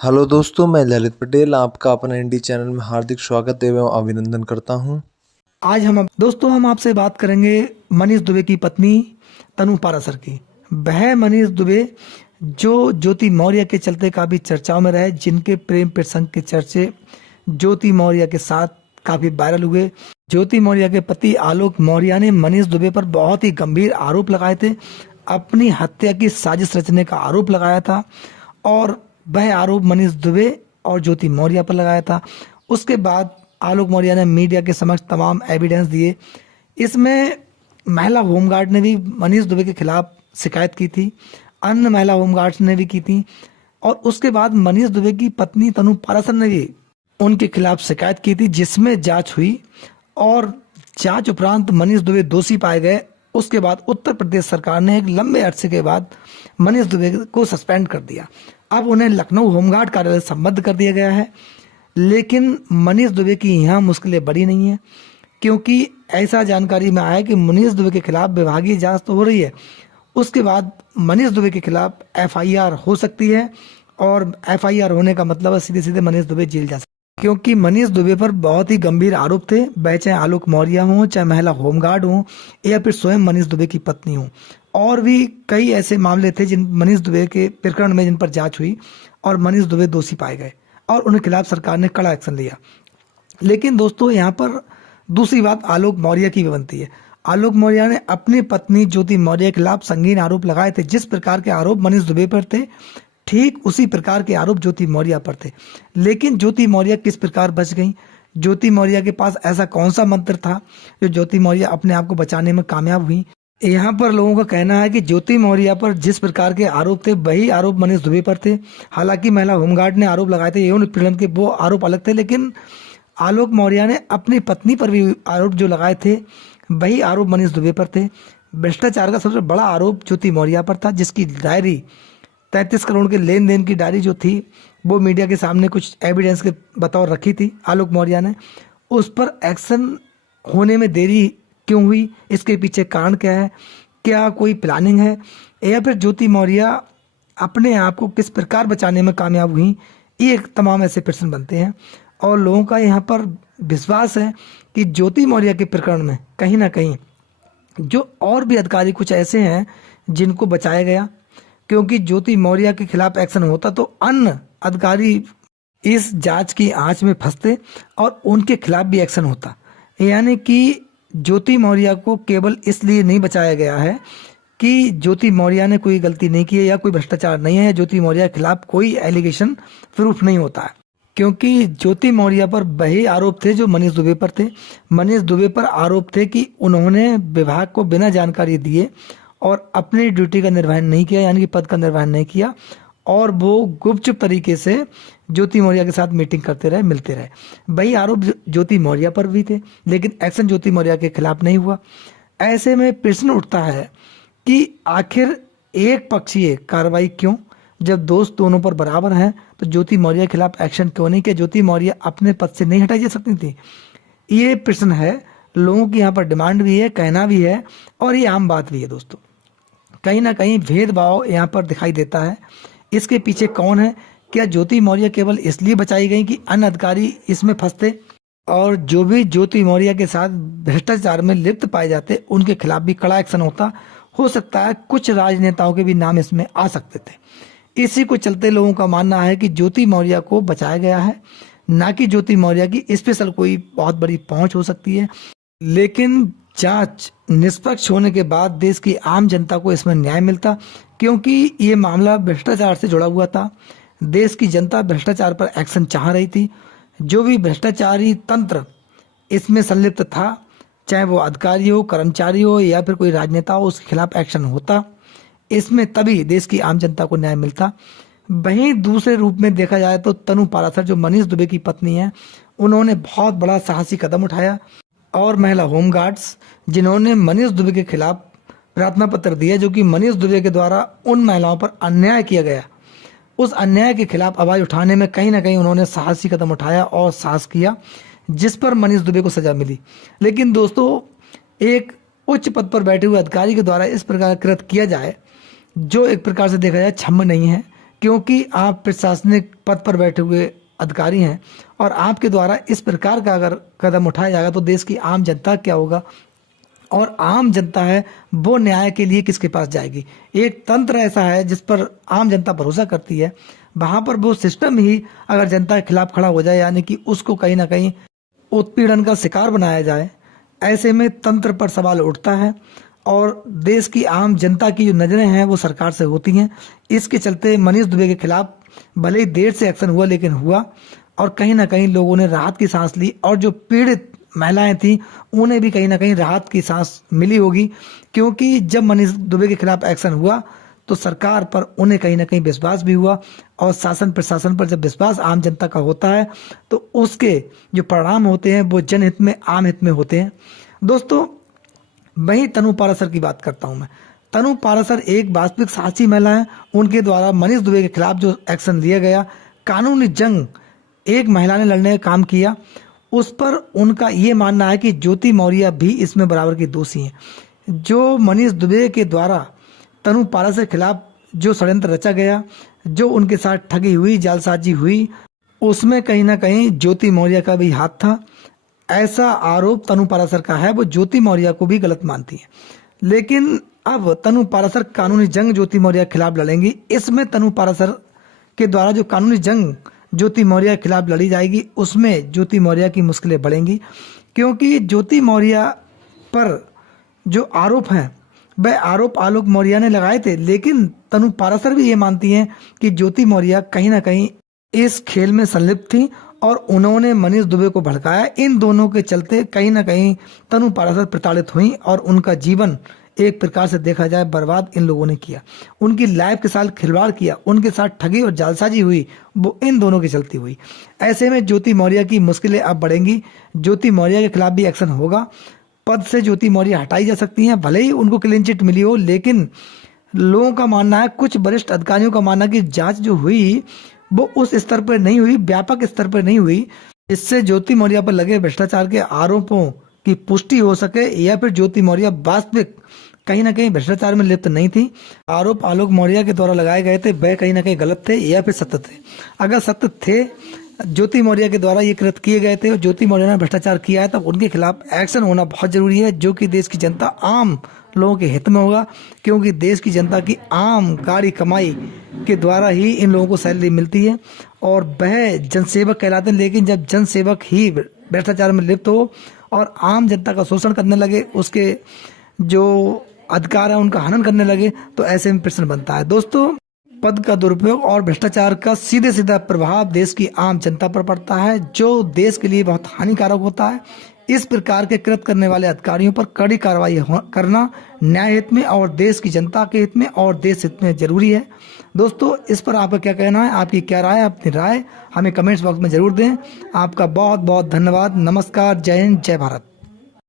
Hello दोस्तों, मैं ललित पटेल आपका अपना इंडी चैनल में हार्दिक स्वागत एवं अभिनंदन करता हूं। आज हम आपसे बात करेंगे मनीष दुबे की पत्नी तनु पाराशर की। वह मनीष दुबे जो ज्योति मौर्य के चलते काफ़ी चर्चाओं में रहे, जिनके प्रेम प्रसंग के चर्चे ज्योति मौर्य के साथ काफ़ी वायरल हुए। ज्योति मौर्य के पति आलोक मौर्य ने मनीष दुबे पर बहुत ही गंभीर आरोप लगाए थे। अपनी हत्या की साजिश रचने का आरोप लगाया था और वह आरोप मनीष दुबे और ज्योति मौर्य पर लगाया था। उसके बाद आलोक मौर्य ने मीडिया के समक्ष तमाम एविडेंस दिए। इसमें महिला होमगार्ड ने भी मनीष दुबे के खिलाफ शिकायत की थी, अन्य महिला होमगार्ड्स ने भी की थी और उसके बाद मनीष दुबे की पत्नी तनु पाराशर ने भी उनके खिलाफ शिकायत की थी, जिसमें जांच हुई और जांच उपरांत मनीष दुबे दोषी पाए गए। उसके बाद उत्तर प्रदेश सरकार ने एक लंबे अरसे के बाद मनीष दुबे को सस्पेंड कर दिया। अब उन्हें लखनऊ होमगार्ड कार्यालय संबद्ध कर दिया गया है। लेकिन मनीष दुबे की यहाँ मुश्किलें बड़ी नहीं है, क्योंकि ऐसा जानकारी में आया कि मनीष दुबे के खिलाफ विभागीय जांच तो हो रही है। उसके बाद मनीष दुबे के खिलाफ एफआईआर हो सकती है और एफआईआर होने का मतलब है सीधे सीधे मनीष दुबे जेल जा सकते हैं, क्योंकि मनीष दुबे पर बहुत ही गंभीर आरोप थे। वह चाहे आलोक मौर्य हो, चाहे महिला होमगार्ड हो या फिर स्वयं मनीष दुबे की पत्नी हो, और भी कई ऐसे मामले थे जिन मनीष दुबे के प्रकरण में जिन पर जांच हुई और मनीष दुबे दोषी पाए गए और उनके खिलाफ सरकार ने कड़ा एक्शन लिया। लेकिन दोस्तों, यहाँ पर दूसरी बात आलोक मौर्य की भी बनती है। आलोक मौर्य ने अपनी पत्नी ज्योति मौर्य के खिलाफ संगीन आरोप लगाए थे। जिस प्रकार के आरोप मनीष दुबे पर थे, ठीक उसी प्रकार के आरोप ज्योति मौर्य पर थे। लेकिन ज्योति मौर्य किस प्रकार बच गई? ज्योति मौर्य के पास ऐसा कौन सा मंत्र था जो ज्योति मौर्य अपने आप को बचाने में कामयाब हुई? यहाँ पर लोगों का कहना है कि ज्योति मौर्य पर जिस प्रकार के आरोप थे, वही आरोप मनीष दुबे पर थे। हालांकि महिला होमगार्ड ने आरोप लगाए थे यौन उत्पीड़न के, वो आरोप अलग थे, लेकिन आलोक मौर्य ने अपनी पत्नी पर भी आरोप जो लगाए थे, वही आरोप मनीष दुबे पर थे। भ्रष्टाचार का सबसे बड़ा आरोप ज्योति मौर्य पर था, जिसकी डायरी 33 करोड़ के लेन देन की डायरी जो थी, वो मीडिया के सामने कुछ एविडेंस के बतौर रखी थी आलोक मौर्य ने। उस पर एक्शन होने में देरी क्यों हुई? इसके पीछे कारण क्या है? क्या कोई प्लानिंग है, या फिर ज्योति मौर्य अपने आप को किस प्रकार बचाने में कामयाब हुई? ये तमाम ऐसे प्रश्न बनते हैं और लोगों का यहाँ पर विश्वास है कि ज्योति मौर्य के प्रकरण में कहीं ना कहीं जो और भी अधिकारी कुछ ऐसे हैं जिनको बचाया गया, क्योंकि ज्योति मौर्य के खिलाफ एक्शन होता तो अन्य अधिकारी इस जांच की आंच में फंसते और उनके खिलाफ भी एक्शन होता। यानी कि ज्योति मौर्य को केवल इसलिए नहीं बचाया गया है कि ज्योति मौर्य ने कोई गलती नहीं की है या कोई भ्रष्टाचार नहीं है, ज्योति मौर्य के खिलाफ कोई एलिगेशन प्रूफ नहीं होता है, क्योंकि ज्योति मौर्य पर वही आरोप थे जो मनीष दुबे पर थे। मनीष दुबे पर आरोप थे कि उन्होंने विभाग को बिना जानकारी दिए और अपनी ड्यूटी का निर्वहन नहीं किया, यानी कि पद का निर्वहन नहीं किया, और वो गुपचुप तरीके से ज्योति मौर्य के साथ मीटिंग करते रहे, मिलते रहे। वही आरोप ज्योति मौर्य पर भी थे, लेकिन एक्शन ज्योति मौर्य के खिलाफ नहीं हुआ। ऐसे में प्रश्न उठता है कि आखिर एक पक्षीय कार्रवाई क्यों? जब दोस्त दोनों पर बराबर हैं तो ज्योति मौर्य के खिलाफ एक्शन क्यों नहीं किया? ज्योति मौर्य अपने पद से नहीं हटाई जा सकती थी? ये प्रश्न है, लोगों की यहाँ पर डिमांड भी है, कहना भी है, और ये आम बात भी है। दोस्तों, कहीं ना कहीं भेदभाव यहाँ पर दिखाई देता है। इसके पीछे कौन है? क्या ज्योति मौर्य केवल इसलिए बचाई गई कि अन्य अधिकारी इसमें फंसते, और जो भी ज्योति मौर्य के साथ भ्रष्टाचार में लिप्त पाए जाते उनके खिलाफ भी कड़ा एक्शन होता? हो सकता है कुछ राजनेताओं के भी नाम इसमें आ सकते थे। इसी को चलते लोगों का मानना है कि ज्योति मौर्य को बचाया गया है, ना कि ज्योति मौर्य की स्पेशल कोई बहुत बड़ी पहुंच हो सकती है। लेकिन जांच निष्पक्ष होने के बाद देश की आम जनता को इसमें न्याय मिलता, क्योंकि ये मामला भ्रष्टाचार से जुड़ा हुआ था। देश की जनता भ्रष्टाचार पर एक्शन चाह रही थी। जो भी भ्रष्टाचारी तंत्र इसमें संलिप्त था, चाहे वो अधिकारी हो, कर्मचारी हो या फिर कोई राजनेता हो, उसके खिलाफ एक्शन होता। इसमें तभी देश की आम जनता को न्याय मिलता। वहीं दूसरे रूप में देखा जाए तो तनु पाराशर जो मनीष दुबे की पत्नी है, उन्होंने बहुत बड़ा साहसी कदम उठाया, और महिला होमगार्ड्स जिन्होंने मनीष दुबे के खिलाफ प्रार्थना पत्र दिया, जो कि मनीष दुबे के द्वारा उन महिलाओं पर अन्याय किया गया, उस अन्याय के खिलाफ आवाज उठाने में कहीं ना कहीं उन्होंने साहसी कदम उठाया और साहस किया, जिस पर मनीष दुबे को सजा मिली। लेकिन दोस्तों, एक उच्च पद पर बैठे हुए अधिकारी के द्वारा इस प्रकार कृत किया जाए, जो एक प्रकार से देखा जाए क्षम्य नहीं है, क्योंकि आप प्रशासनिक पद पर बैठे हुए अधिकारी हैं और आपके द्वारा इस प्रकार का अगर कदम उठाया जाएगा तो देश की आम जनता क्या होगा, और आम जनता है वो न्याय के लिए किसके पास जाएगी। एक तंत्र ऐसा है जिस पर आम जनता भरोसा करती है, वहाँ पर वो सिस्टम ही अगर जनता के खिलाफ खड़ा हो जाए, यानी कि उसको कहीं ना कहीं उत्पीड़न का शिकार बनाया जाए, ऐसे में तंत्र पर सवाल उठता है और देश की आम जनता की जो नज़रें हैं वो सरकार से होती हैं। इसके चलते मनीष दुबे के खिलाफ भले ही देर से एक्शन हुआ, लेकिन हुआ और कहीं ना कहीं लोगों ने राहत की सांस ली, और जो पीड़ित महिलाएं थी उन्हें भी कहीं ना कहीं राहत की सांस मिली होगी, क्योंकि जब मनीष दुबे के खिलाफ एक्शन हुआ तो सरकार पर उन्हें कहीं ना कहीं विश्वास भी हुआ, और शासन प्रशासन पर जब विश्वास आम जनता का होता है तो उसके जो परिणाम होते हैं वो जनहित में, आम हित में होते हैं। दोस्तों, वहीं तनु पाराशर की बात करता हूं मैं। तनु पाराशर एक वास्तविक साहसी महिला है। उनके द्वारा मनीष दुबे के खिलाफ जो एक्शन लिया गया, कानूनी जंग एक महिला ने लड़ने का काम किया, उस पर उनका ये मानना है कि ज्योति मौर्य भी इसमें बराबर की दोषी हैं। जो मनीष दुबे के द्वारा तनु पाराशर के खिलाफ जो षड्यंत्र रचा गया, जो उनके साथ ठगी हुई, जालसाजी हुई, उसमें कहीं ना कहीं ज्योति मौर्य का भी हाथ था। ऐसा आरोप तनु पाराशर का है। वो ज्योति मौर्य को भी गलत मानती है, लेकिन अब तनु पाराशर कानूनी जंग ज्योति मौर्य के खिलाफ लड़ेंगी। इसमें तनु पाराशर के द्वारा जो कानूनी जंग ज्योति मौर्य के खिलाफ लड़ी जाएगी, उसमें ज्योति मौर्य की मुश्किलें बढ़ेंगी, क्योंकि ज्योति मौर्य पर जो आरोप हैं वह आरोप आलोक मौर्य ने लगाए थे, लेकिन तनु पाराशर भी ये मानती हैं कि ज्योति मौर्य कहीं ना कहीं इस खेल में संलिप्त थी और उन्होंने मनीष दुबे को भड़काया। इन दोनों के चलते कहीं ना कहीं तनु पाराशर प्रताड़ित हुई और उनका जीवन एक प्रकार से देखा जाए बर्बाद इन लोगों ने किया। उनकी लाइफ के साथ खिलवाड़ किया, उनके साथ ठगी और जालसाजी हुई, वो इन दोनों की चलती हुई। ऐसे में ज्योति मौर्य की मुश्किलें अब बढ़ेंगी। ज्योति मौर्य के खिलाफ भी एक्शन होगा। पद से ज्योति मौर्य हटाई जा सकती हैं, भले ही उनको क्लीन चिट मिली हो, लेकिन लोगों का मानना है, कुछ वरिष्ठ अधिकारियों का मानना है कि जांच जो हुई वो उस स्तर पर नहीं हुई, व्यापक स्तर पर नहीं हुई, इससे ज्योति मौर्य पर लगे भ्रष्टाचार के आरोपों की पुष्टि हो सके, या फिर ज्योति मौर्य वास्तविक कहीं ना कहीं भ्रष्टाचार में लिप्त नहीं थी। आरोप आलोक मौर्य के द्वारा लगाए गए थे वह कहीं ना कहीं गलत थे या फिर सत्य थे। अगर सत्य थे, ज्योति मौर्य के द्वारा ये कृत किए गए थे और ज्योति मौर्य ने भ्रष्टाचार किया है, तब उनके खिलाफ एक्शन होना बहुत जरूरी है, जो कि देश की जनता, आम लोगों के हित में होगा, क्योंकि देश की जनता की आम कारी कमाई के द्वारा ही इन लोगों को सैलरी मिलती है और वह जनसेवक कहलाते हैं। लेकिन जब जनसेवक ही भ्रष्टाचार में लिप्त हो और आम जनता का शोषण करने लगे, उसके जो अधिकार है उनका हनन करने लगे, तो ऐसे में प्रश्न बनता है। दोस्तों, पद का दुरुपयोग और भ्रष्टाचार का सीधे सीधा प्रभाव देश की आम जनता पर पड़ता है, जो देश के लिए बहुत हानिकारक होता है। इस प्रकार के कृत्य करने वाले अधिकारियों पर कड़ी कार्रवाई करना न्याय हित में और देश की जनता के हित में और देश हित में जरूरी है। दोस्तों, इस पर आपका क्या कहना है, आपकी क्या राय है? अपनी राय हमें कमेंट्स बॉक्स में जरूर दें। आपका बहुत बहुत धन्यवाद। नमस्कार, जय हिंद, जय भारत।